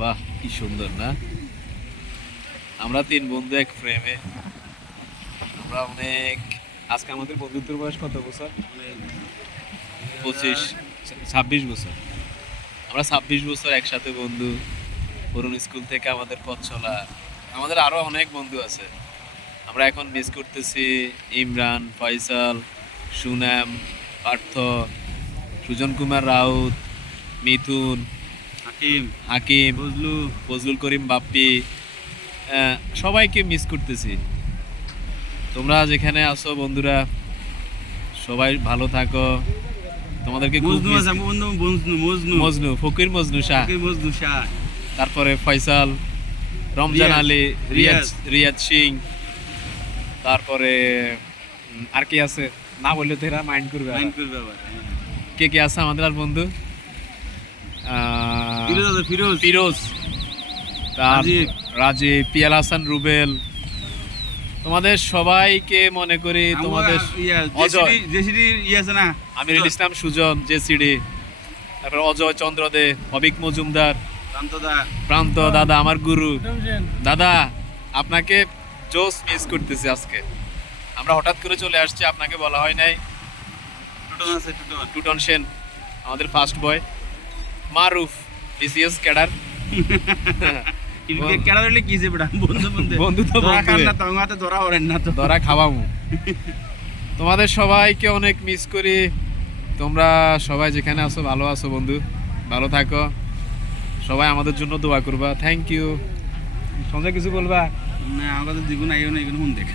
বাহ, কি সুন্দর না? আমরা তিন বন্ধু এক ফ্রেমে। আমরা অনেক, আজকে আমাদের বন্ধুত্বের বয়স কত বছর? 25, 26 বছর। আমরা 26 বছর একসাথে বন্ধু। পুরনো স্কুল থেকে আমাদের পথ চলা। আমাদের আরো অনেক বন্ধু আছে। আমরা এখন মিস করতেছি ইমরান, ফয়সাল, সুনাম, পার্থ, সুজন কুমার রাউত, মিথুন, হাকিম, হাকিম, ফজলু, ফজলুল করিম বাপ্পি। সবাইকে মিস করতেছি। তোমরা যেখানে আছো বন্ধুরা, সবাই ভালো থাকো। তোমাদেরকে খুব মজনু miss আছে আমার বন্ধু, মজনু, মজনু, ফকির মজনু শাহ, ফকির মজনু শাহ, তারপরে ফয়সাল, রমজান রিয়াজ, আলী, রিয়াজ রিয়াজ। রিয়াজ সিং, তারপরে আর কি আছে? না বললে তো এরা মাইন্ড করবে আবার। মাইন্ড করবে আবার। কে কে আছে আমাদের আর বন্ধু? ফিরোজ আছে, ফিরোজ, ফিরোজ, তার রাজীব। রাজীব, পিয়াল হাসান, রুবেল। তোমাদের সবাইকে মনে করি। তোমাদের অজয়, জেসিডি আছে না, আমিরুল ইসলাম, সুজন, জেসিডি, তারপর অজয় চন্দ্র দে, অবিক মজুমদার, প্রান্তদা, প্রান্ত দাদা, আমার গুরু দাদা। আপনাকে জোস মিস করতেছি আজকে। আমরা হঠাৎ করে চলে আসছি, আপনাকে বলা হয় নাই। টুটন আছে, টুটন। টুটন সেন, আমাদের ফার্স্ট বয়। মারুফ, বিসিএস ক্যাডার। কেডা হইলে কি যে বেটা, বন্ধু বন্ধু বন্ধু তো ধরা খান বন্ধুই। না, তো আমাতে ধরা ওরেন না তো। ধরা খাওয়ামু। তোমাদের সবাইকে অনেক মিস করি। তোমরা সবাই যেখানে আছো ভালো আছো বন্ধু, ভালো থাকো। সবাই আমাদের জন্য দোয়া করবা। Thank you. সঞ্জয় কিছু বলবা? না, আমাদের দ্বিগুণ আইও না, এগুলো মন দেখ।